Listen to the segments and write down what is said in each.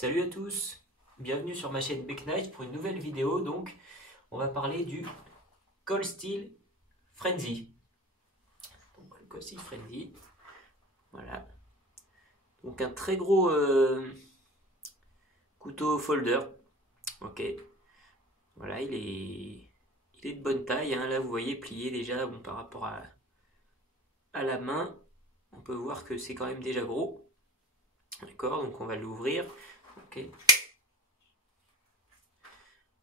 Salut à tous, bienvenue sur ma chaîne Becknight pour une nouvelle vidéo. Donc, on va parler du Cold Steel Frenzy. Donc, le Cold Steel Frenzy, voilà. Donc, un très gros couteau folder. Ok, voilà, il est de bonne taille. Hein. Là, vous voyez, plié déjà bon, par rapport à la main. On peut voir que c'est quand même déjà gros. D'accord, donc on va l'ouvrir. Ok.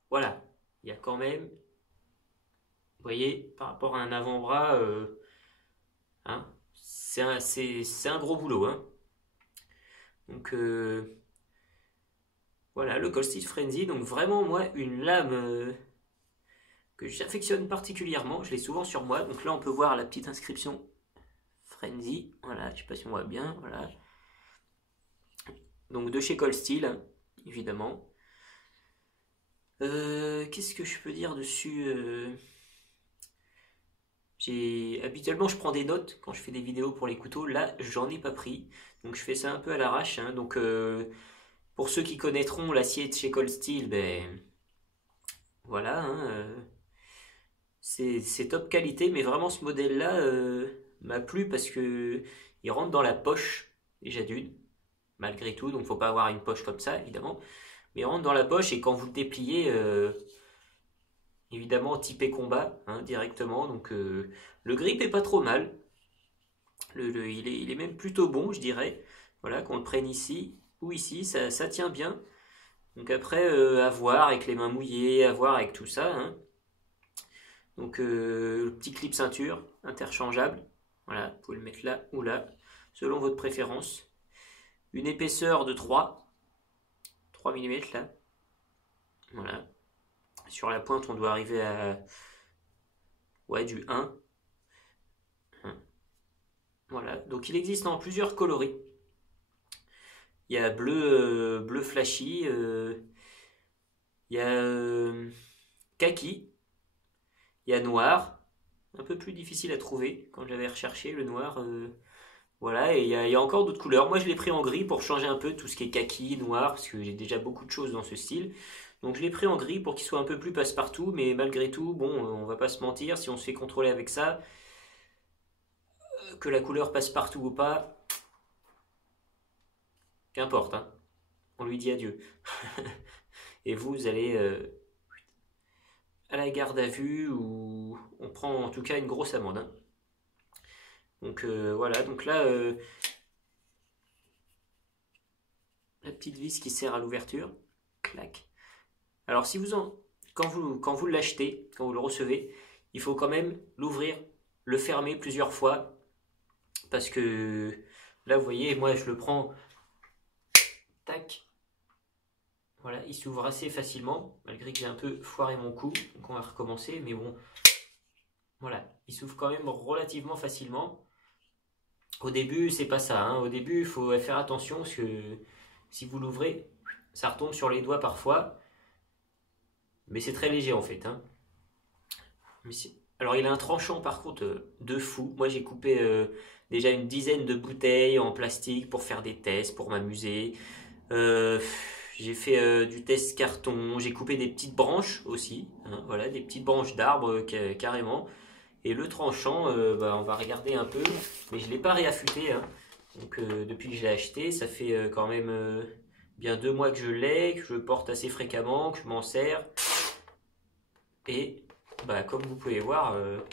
Voilà, il y a quand même, vous voyez, par rapport à un avant-bras, hein, c'est un gros boulot. Hein. Donc voilà, le Cold Steel Frenzy, donc vraiment moi une lame que j'affectionne particulièrement, je l'ai souvent sur moi. Donc là on peut voir la petite inscription Frenzy, voilà, je sais pas si on voit bien, voilà. Donc de chez Cold Steel, hein, évidemment. Qu'est-ce que je peux dire dessus Habituellement, je prends des notes quand je fais des vidéos pour les couteaux. Là, j'en ai pas pris. Donc, je fais ça un peu à l'arrache. Hein. Donc, pour ceux qui connaîtront l'acier de chez Cold Steel, ben voilà. Hein, c'est top qualité. Mais vraiment, ce modèle-là m'a plu parce que il rentre dans la poche, déjà d'une, malgré tout. Donc, faut pas avoir une poche comme ça, évidemment. Mais il rentre dans la poche et quand vous le dépliez, évidemment, typé combat hein, directement. Donc, le grip est pas trop mal. Il est même plutôt bon, je dirais. Voilà, qu'on le prenne ici ou ici, ça tient bien. Donc après, à voir avec les mains mouillées, à voir avec tout ça. Hein. Donc le petit clip ceinture, interchangeable. Voilà, vous pouvez le mettre là ou là, selon votre préférence. Une épaisseur de 3 mm là. Voilà. Sur la pointe, on doit arriver à ouais, du 1. Voilà, donc il existe en plusieurs coloris. Il y a bleu flashy, il y a kaki, il y a noir, un peu plus difficile à trouver quand j'avais recherché le noir. Voilà, et il y a encore d'autres couleurs. Moi je l'ai pris en gris pour changer un peu tout ce qui est kaki, noir, parce que j'ai déjà beaucoup de choses dans ce style. Donc je l'ai pris en gris pour qu'il soit un peu plus passe-partout, mais malgré tout, bon, on va pas se mentir, si on se fait contrôler avec ça, que la couleur passe partout ou pas, qu'importe, hein. On lui dit adieu. Et vous allez à la garde à vue ou on prend en tout cas une grosse amende. Hein. Donc voilà, donc là, la petite vis qui sert à l'ouverture, clac. Alors si vous en, quand vous l'achetez, quand vous le recevez, il faut quand même l'ouvrir, le fermer plusieurs fois, parce que là vous voyez, moi je le prends, tac, voilà, il s'ouvre assez facilement, malgré que j'ai un peu foiré mon coup, donc on va recommencer, mais bon, voilà, il s'ouvre quand même relativement facilement. Au début, c'est pas ça. Hein. Au début, il faut faire attention parce que si vous l'ouvrez, ça retombe sur les doigts parfois. Mais c'est très léger en fait. Hein. Alors, il a un tranchant par contre de fou. Moi, j'ai coupé déjà une dizaine de bouteilles en plastique pour faire des tests, pour m'amuser. Euh, j'ai fait du test carton. J'ai coupé des petites branches aussi. Hein, voilà, des petites branches d'arbres carrément. Et le tranchant, bah, on va regarder un peu, mais je ne l'ai pas réaffûté. Hein. Donc depuis que je l'ai acheté, ça fait quand même bien 2 mois que je l'ai, que je le porte assez fréquemment, que je m'en sers. Et bah, comme vous pouvez voir, mon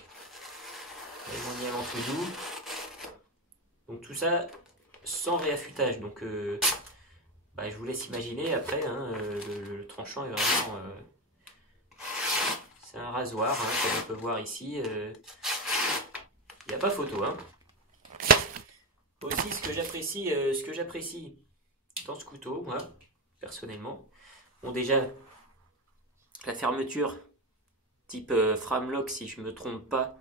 allant tout doux. Donc tout ça sans réaffûtage. Donc bah, je vous laisse imaginer après, hein, le tranchant est vraiment... c'est un rasoir, hein, comme on peut voir ici. Il n'y a pas photo. Hein. Aussi, ce que j'apprécie dans ce couteau, moi, personnellement, bon déjà, la fermeture type Framlock, si je ne me trompe pas,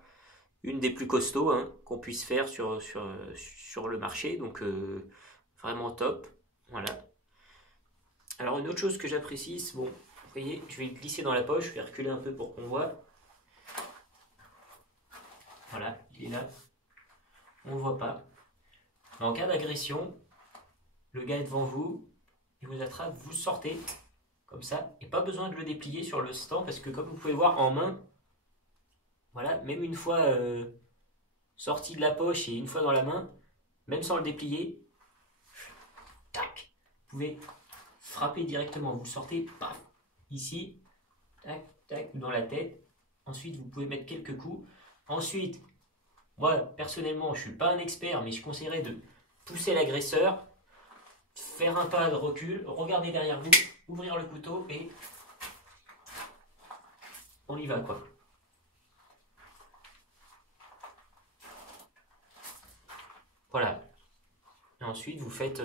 une des plus costauds hein, qu'on puisse faire sur le marché, donc vraiment top, voilà. Alors une autre chose que j'apprécie, c'est bon, vous voyez, je vais le glisser dans la poche, je vais reculer un peu pour qu'on voit. Voilà, il est là, on ne le voit pas. En cas d'agression, le gars est devant vous, il vous attrape, vous sortez comme ça, et pas besoin de le déplier sur le stand parce que comme vous pouvez voir en main, voilà, même une fois sorti de la poche et une fois dans la main, même sans le déplier, tac, vous pouvez frapper directement, vous le sortez, paf, ici, tac, tac, dans la tête. Ensuite, vous pouvez mettre quelques coups. Ensuite, moi, personnellement, je ne suis pas un expert, mais je conseillerais de pousser l'agresseur, faire un pas de recul, regarder derrière vous, ouvrir le couteau et on y va, quoi. Voilà. Et ensuite, vous faites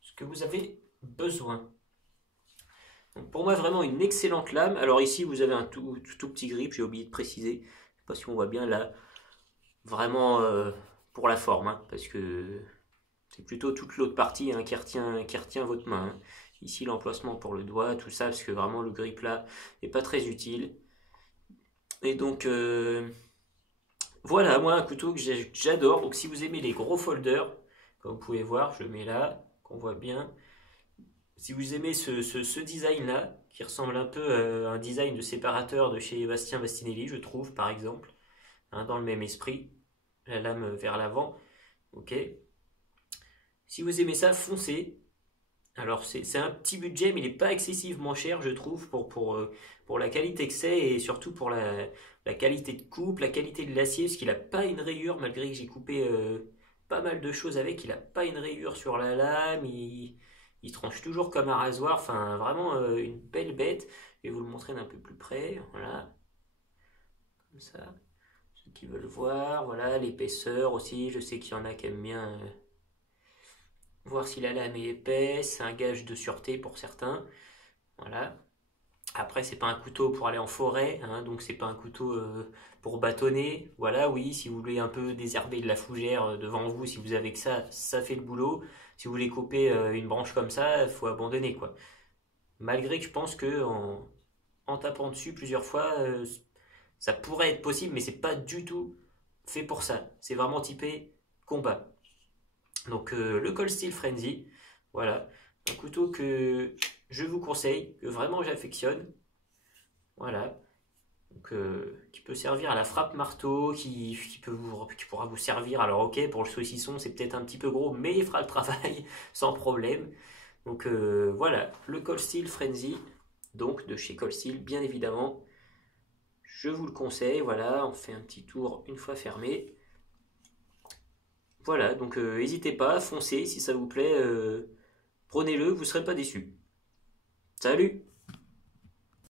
ce que vous avez besoin. Donc pour moi, vraiment une excellente lame. Alors ici, vous avez un tout petit grip, j'ai oublié de préciser. Je ne sais pas si on voit bien là. Vraiment pour la forme, hein, parce que c'est plutôt toute l'autre partie hein, qui retient votre main. Hein. Ici, l'emplacement pour le doigt, tout ça, parce que vraiment le grip là n'est pas très utile. Et donc, voilà, moi, un couteau que j'adore. Donc, si vous aimez les gros folders, comme vous pouvez voir, je le mets là, qu'on voit bien. Si vous aimez ce design-là, qui ressemble un peu à un design de séparateur de chez Bastien Bastinelli, je trouve, par exemple, hein, dans le même esprit, la lame vers l'avant, ok. Si vous aimez ça, foncez. Alors, c'est un petit budget, mais il n'est pas excessivement cher, je trouve, pour la qualité que c'est et surtout pour la qualité de coupe, la qualité de l'acier, parce qu'il n'a pas une rayure, malgré que j'ai coupé pas mal de choses avec, il n'a pas une rayure sur la lame, il tranche toujours comme un rasoir, enfin, vraiment une belle bête. Je vais vous le montrer d'un peu plus près, voilà, comme ça. Ceux qui veulent voir, voilà, l'épaisseur aussi, je sais qu'il y en a qui aiment bien voir si la lame est épaisse, c'est un gage de sûreté pour certains. Voilà. Après, c'est pas un couteau pour aller en forêt, hein, donc c'est pas un couteau pour bâtonner. Voilà, oui, si vous voulez un peu désherber de la fougère devant vous, si vous avez que ça fait le boulot. Si vous voulez couper une branche comme ça, il faut abandonner, quoi. Malgré que je pense que en tapant dessus plusieurs fois, ça pourrait être possible, mais c'est pas du tout fait pour ça. C'est vraiment typé combat. Donc le Cold Steel Frenzy, voilà, un couteau que je vous conseille, que vraiment j'affectionne, voilà, donc, qui peut servir à la frappe marteau, qui pourra vous servir, alors ok, pour le saucisson c'est peut-être un petit peu gros, mais il fera le travail sans problème. Donc voilà, le Cold Steel Frenzy, donc de chez Cold Steel, bien évidemment, je vous le conseille, voilà, on fait un petit tour une fois fermé. Voilà, donc n'hésitez pas, foncez si ça vous plaît, prenez-le, vous ne serez pas déçus. Salut!